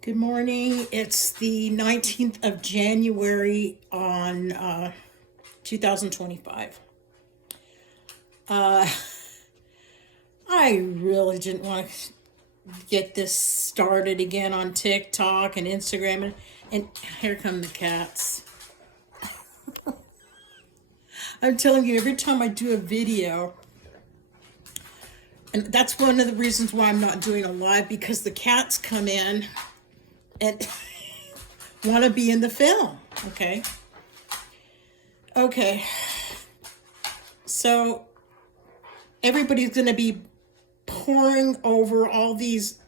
Good morning. It's the 19th of January on 2025. I really didn't want to get this started again on TikTok and Instagram. And here come the cats. I'm telling you, every time I do a video, and that's one of the reasons why I'm not doing a live, because the cats come in and want to be in the film. Okay, so everybody's going to be pouring over all these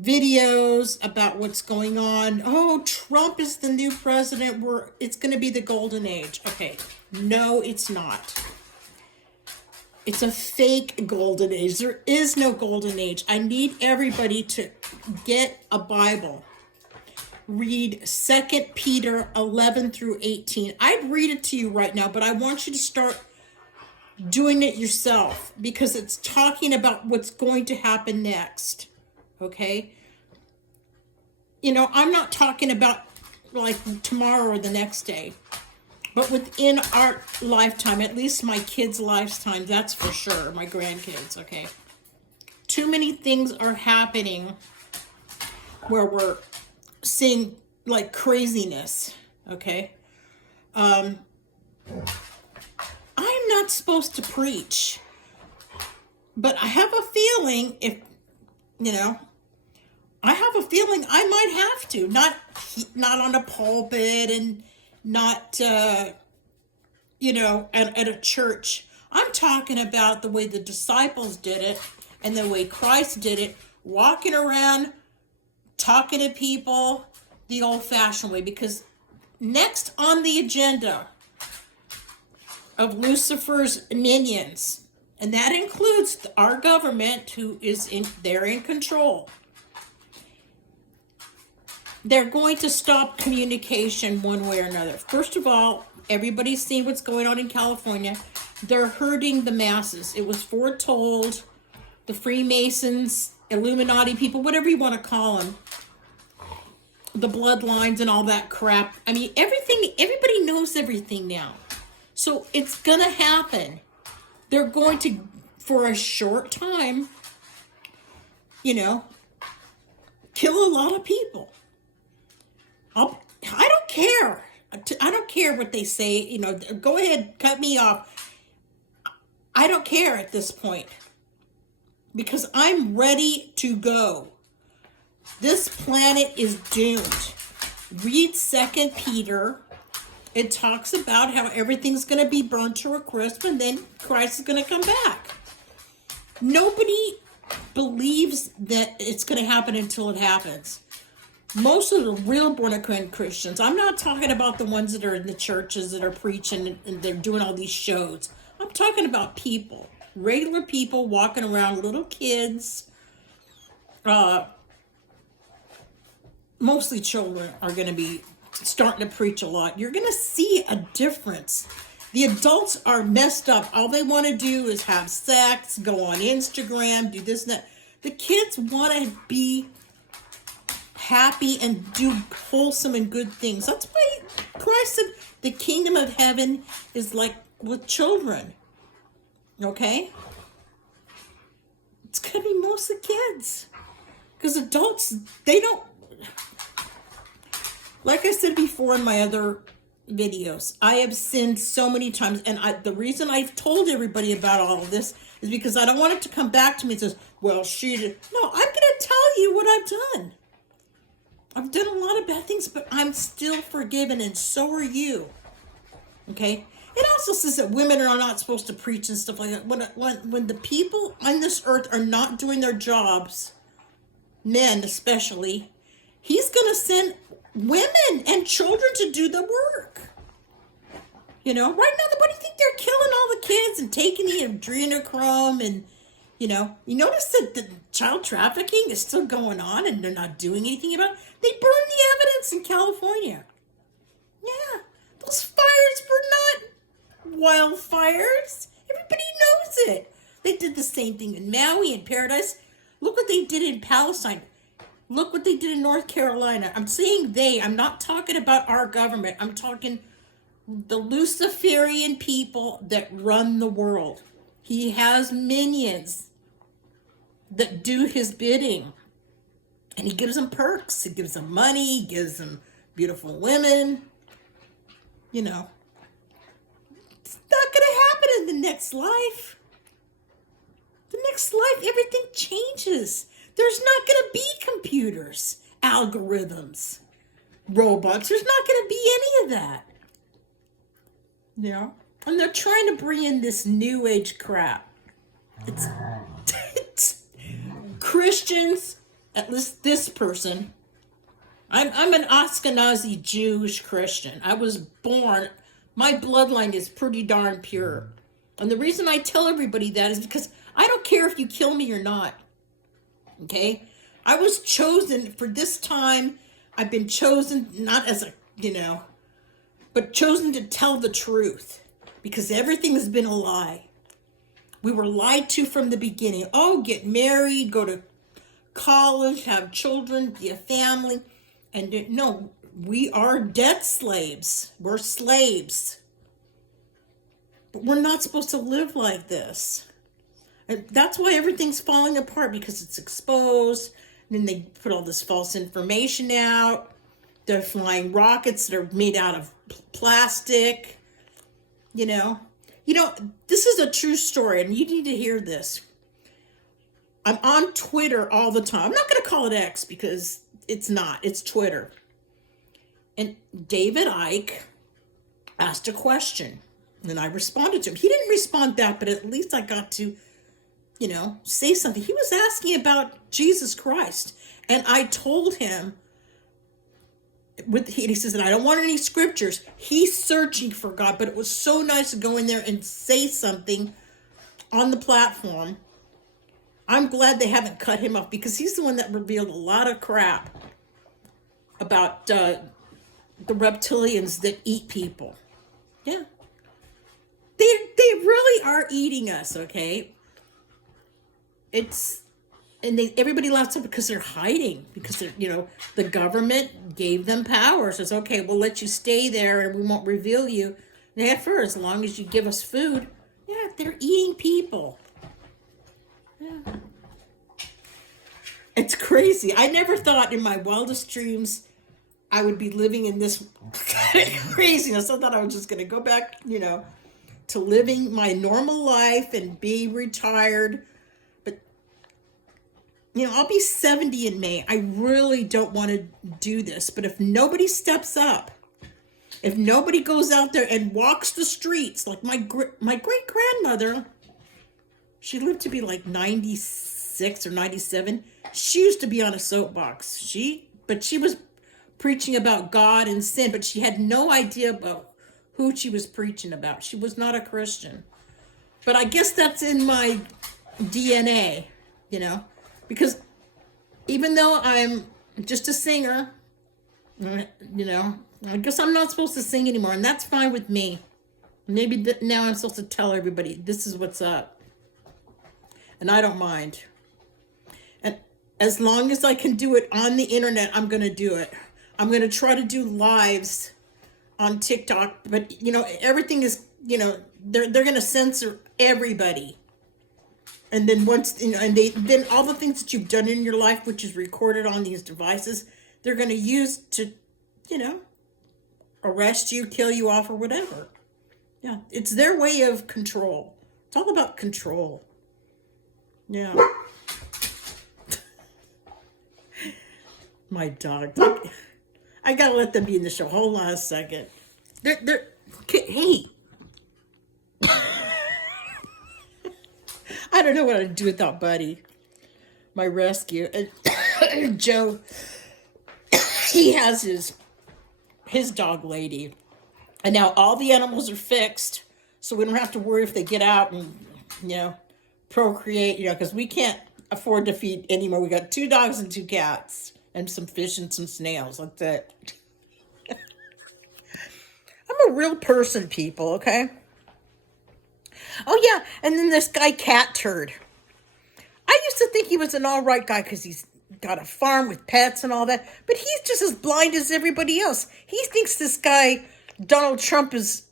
videos about what's going on. Oh, Trump is the new president. It's going to be the golden age. Okay, no, it's not. It's a fake golden age. There is no golden age. I need everybody to get a Bible. Read 2 Peter 11 through 18. I'd read it to you right now, but I want you to start doing it yourself because it's talking about what's going to happen next. Okay? You know, I'm not talking about like tomorrow or the next day. But within our lifetime, at least my kids' lifetime, that's for sure, my grandkids, okay? Too many things are happening where we're seeing like craziness, okay? I'm not supposed to preach, but I have a feeling I have a feeling I might have to, not on a pulpit and not, at a church. I'm talking about the way the disciples did it and the way Christ did it, walking around, talking to people the old-fashioned way. Because next on the agenda of Lucifer's minions, and that includes our government, they're in control. They're going to stop communication one way or another. First of all, everybody's seen what's going on in California. They're hurting the masses. It was foretold. The Freemasons, Illuminati people, whatever you want to call them, the bloodlines and all that crap. I mean, everybody knows everything now. So it's going to happen. They're going to, for a short time, kill a lot of people. I don't care. I don't care what they say. Go ahead, cut me off. I don't care at this point because I'm ready to go. This planet is doomed. Read 2 Peter. It talks about how everything's going to be burnt to a crisp and then Christ is going to come back. Nobody believes that it's going to happen until it happens. Most of the real born-again Christians, I'm not talking about the ones that are in the churches that are preaching and they're doing all these shows. I'm talking about people, regular people walking around, little kids, mostly children are going to be starting to preach a lot. You're going to see a difference. The adults are messed up. All they want to do is have sex, go on Instagram, do this and that. The kids want to be happy and do wholesome and good things. That's why Christ said the kingdom of heaven is like with children. Okay? It's going to be mostly kids. Because adults, they don't... Like I said before in my other videos, I have sinned so many times. And the reason I've told everybody about all of this is because I don't want it to come back to me and says, well, she did. No, I'm going to tell you what I've done. I've done a lot of bad things, but I'm still forgiven, and so are you. Okay? It also says that women are not supposed to preach and stuff like that. When the people on this earth are not doing their jobs, men especially, he's going to send women and children to do the work. Right now, what do you think they're killing all the kids and taking the adrenochrome and... You notice that the child trafficking is still going on and they're not doing anything about it. They burned the evidence in California. Yeah, those fires were not wildfires. Everybody knows it. They did the same thing in Maui and Paradise. Look what they did in Palestine. Look what they did in North Carolina. I'm saying they. I'm not talking about our government. I'm talking the Luciferian people that run the world. He has minions that do his bidding. And he gives them perks. He gives them money. He gives them beautiful women. You know. It's not going to happen in the next life. The next life, everything changes. There's not going to be computers, algorithms, robots. There's not going to be any of that. You know? And they're trying to bring in this new age crap. It's Christians, at least this person. I'm an Ashkenazi Jewish Christian. I was born, my bloodline is pretty darn pure. And the reason I tell everybody that is because I don't care if you kill me or not. Okay? I was chosen for this time. I've been chosen not as a, but chosen to tell the truth. Because everything has been a lie. We were lied to from the beginning. Oh, get married, go to college, have children, be a family. And no, we are debt slaves. We're slaves. But we're not supposed to live like this. And that's why everything's falling apart, because it's exposed. And then they put all this false information out. They're flying rockets that are made out of plastic. This is a true story, and you need to hear this. I'm on Twitter all the time. I'm not going to call it X because it's not. It's Twitter. And David Icke asked a question, and I responded to him. He didn't respond back, but at least I got to, say something. He was asking about Jesus Christ, and I told him, he says, and I don't want any scriptures. He's searching for God, but it was so nice to go in there and say something on the platform. I'm glad they haven't cut him off, because he's the one that revealed a lot of crap about the reptilians that eat people. Yeah. They really are eating us, okay? Everybody laughs at because they're hiding, because they're, the government gave them power. Says, okay, we'll let you stay there and we won't reveal you. For as long as you give us food. Yeah, they're eating people. Yeah. It's crazy. I never thought in my wildest dreams I would be living in this craziness. I thought I was just going to go back, to living my normal life and be retired. I'll be 70 in May. I really don't want to do this. But if nobody steps up, if nobody goes out there and walks the streets, like my great-grandmother, she lived to be like 96 or 97. She used to be on a soapbox. But she was preaching about God and sin, but she had no idea about who she was preaching about. She was not a Christian. But I guess that's in my DNA, because even though I'm just a singer, I guess I'm not supposed to sing anymore, and that's fine with me. Maybe now I'm supposed to tell everybody this is what's up, and I don't mind. And as long as I can do it on the internet, I'm going to do it. I'm going to try to do lives on TikTok, but everything is, they're going to censor everybody. And then then all the things that you've done in your life, which is recorded on these devices, they're going to use to, arrest you, kill you off, or whatever. Yeah, it's their way of control. It's all about control. Yeah. My dog. I gotta let them be in the show. Hold on a second. Hey. I don't know what I'd do without Buddy, my rescue. And Joe, he has his dog Lady. And now all the animals are fixed, so we don't have to worry if they get out and, procreate, because we can't afford to feed anymore. We got 2 dogs and 2 cats and some fish and some snails. That's it. I'm a real person, people, okay? Oh, yeah, and then this guy, Cat Turd. I used to think he was an all right guy because he's got a farm with pets and all that, but he's just as blind as everybody else. He thinks this guy, Donald Trump, is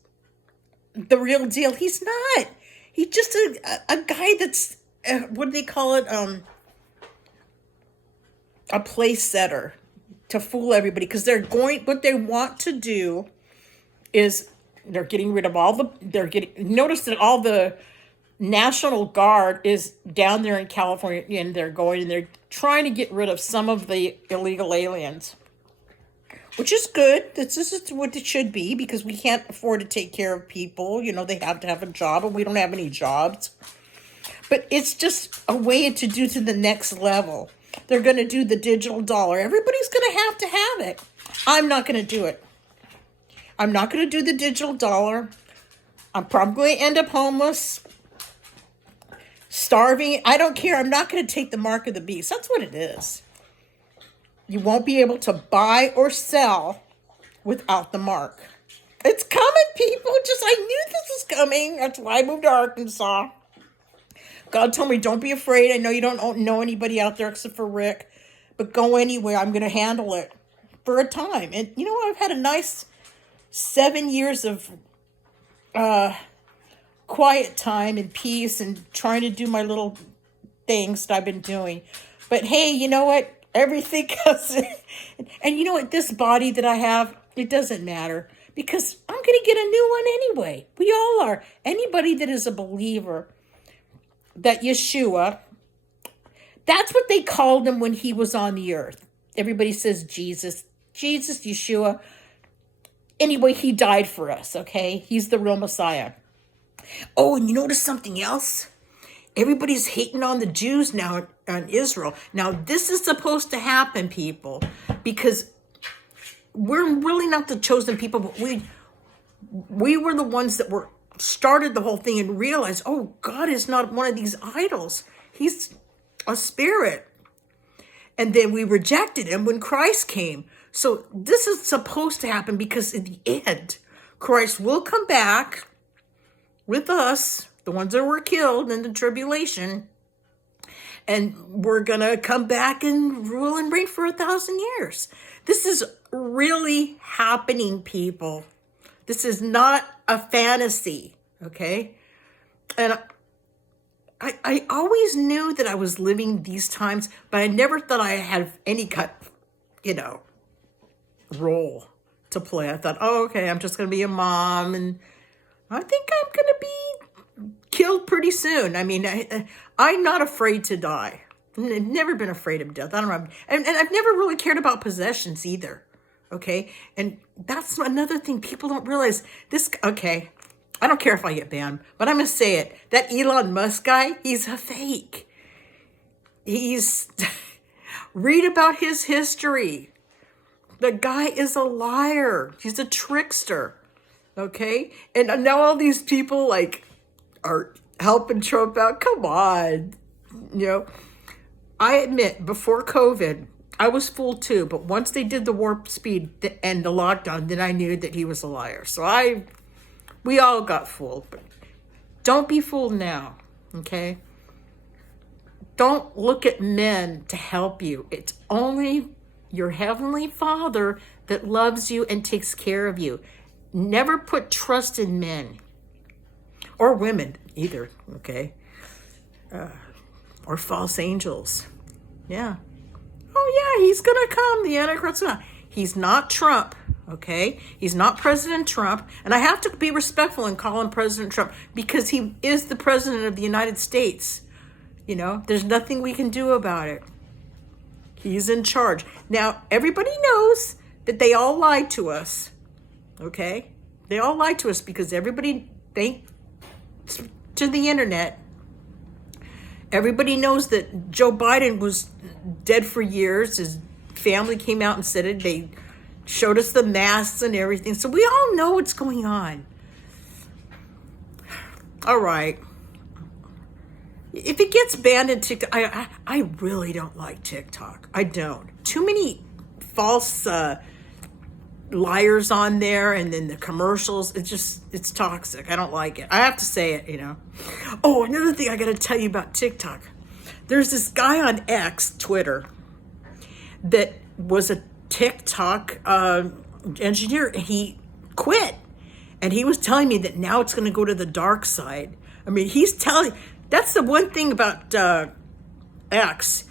the real deal. He's not. He's just a guy that's, what do they call it? A place setter to fool everybody, because what they want to do is they're getting rid of notice that all the National Guard is down there in California, and they're trying to get rid of some of the illegal aliens, which is good. This is what it should be, because we can't afford to take care of people. They have to have a job, and we don't have any jobs. But it's just a way to do to the next level. They're going to do the digital dollar. Everybody's going to have it. I'm not going to do it. I'm not going to do the digital dollar. I'm probably going to end up homeless, starving. I don't care. I'm not going to take the mark of the beast. That's what it is. You won't be able to buy or sell without the mark. It's coming, people. I knew this was coming. That's why I moved to Arkansas. God told me, don't be afraid. I know you don't know anybody out there except for Rick, but go anywhere. I'm going to handle it for a time. And I've had a nice 7 years of quiet time and peace and trying to do my little things that I've been doing. But hey, you know what? Everything goes. And you know what? This body that I have, it doesn't matter, because I'm going to get a new one anyway. We all are. Anybody that is a believer that Yeshua, that's what they called him when he was on the earth. Everybody says Jesus, Yeshua. Anyway, he died for us, okay? He's the real Messiah. Oh, and you notice something else? Everybody's hating on the Jews now, on Israel. Now, this is supposed to happen, people, because we're really not the chosen people, but we were the ones that started the whole thing and realized, oh, God is not one of these idols. He's a spirit. And then we rejected him when Christ came. So this is supposed to happen, because in the end, Christ will come back with us, the ones that were killed in the tribulation, and we're going to come back and rule and reign for 1,000 years. This is really happening, people. This is not a fantasy, okay? And I always knew that I was living these times, but I never thought I had any kind of, role to play. I thought, oh, okay, I'm just going to be a mom, and I think I'm going to be killed pretty soon. I mean, I'm not afraid to die. I've never been afraid of death. I don't know. And I've never really cared about possessions either. Okay. And that's another thing people don't realize. Okay, I don't care if I get banned, but I'm going to say it. That Elon Musk guy, he's a fake. Read about his history. The guy is a liar. He's a trickster. Okay. And now all these people are helping Trump out. Come on. I admit, before COVID, I was fooled too, but once they did the warp speed and the lockdown, then I knew that he was a liar. So we all got fooled, but don't be fooled now, okay? Don't look at men to help you. It's only your heavenly Father that loves you and takes care of you. Never put trust in men or women either, okay? Or false angels. Yeah. Oh, yeah, he's going to come. The Antichrist. He's not Trump, okay? He's not President Trump. And I have to be respectful and call him President Trump, because he is the president of the United States. There's nothing we can do about it. He's in charge. Now, everybody knows that they all lied to us, okay? They all lied to us, because everybody, thanks to the internet, everybody knows that Joe Biden was dead for years. His family came out and said it. They showed us the masks and everything. So we all know what's going on. All right. If it gets banned in TikTok, I really don't like TikTok. I don't. Too many false liars on there, and then the commercials. It's toxic. I don't like it. I have to say it, Oh, another thing I got to tell you about TikTok. There's this guy on X, Twitter. that was a TikTok engineer, and he quit. And he was telling me that now it's going to go to the dark side. I mean, that's the one thing about X.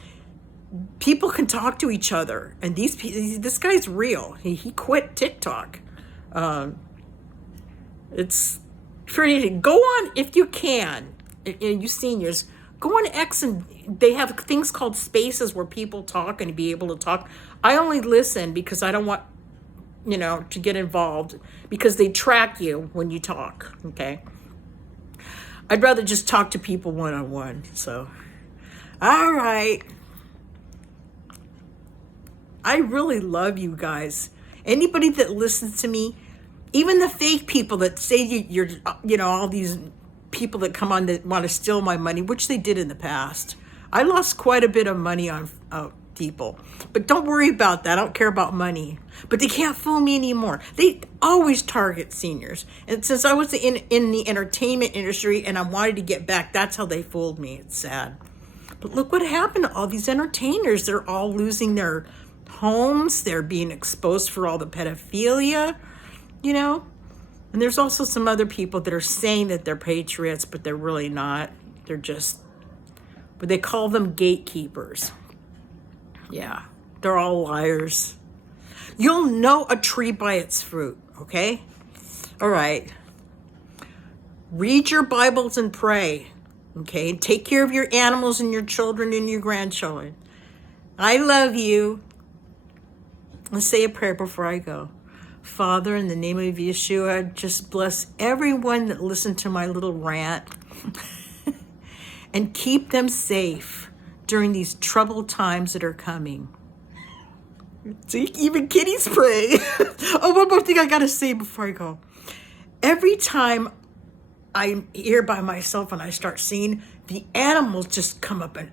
People can talk to each other, and this guy's real. He quit TikTok. It's pretty. Go on if you can. You seniors, go on X, and they have things called spaces where people talk and be able to talk. I only listen because I don't want, to get involved, because they track you when you talk. Okay. I'd rather just talk to people one-on-one. So, all right. I really love you guys. Anybody that listens to me, even the fake people that say you're, all these people that come on that want to steal my money, which they did in the past. I lost quite a bit of money on people. But don't worry about that. I don't care about money. But they can't fool me anymore. They always target seniors. And since I was in the entertainment industry and I wanted to get back, that's how they fooled me. It's sad. But look what happened to all these entertainers. They're all losing their homes. They're being exposed for all the pedophilia, And there's also some other people that are saying that they're patriots, but they're really not. They're just, but they call them gatekeepers. Yeah, they're all liars. You'll know a tree by its fruit, okay? All right. Read your Bibles and pray, okay? Take care of your animals and your children and your grandchildren. I love you. Let's say a prayer before I go. Father, in the name of Yeshua, just bless everyone that listened to my little rant and keep them safe during these troubled times that are coming. See, even kitties pray. Oh, one more thing I got to say before I go. Every time I'm here by myself and I start singing, the animals just come up and,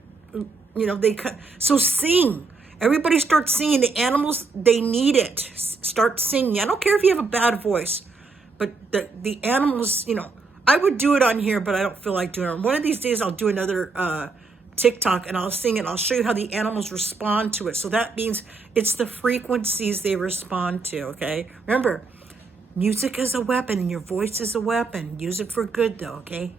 so sing. Everybody starts singing. The animals, they need it. Start singing. I don't care if you have a bad voice, but the animals, I would do it on here, but I don't feel like doing it. One of these days I'll do another TikTok and I'll sing it and I'll show you how the animals respond to it. So that means it's the frequencies they respond to, okay? Remember, music is a weapon and your voice is a weapon. Use it for good though, okay?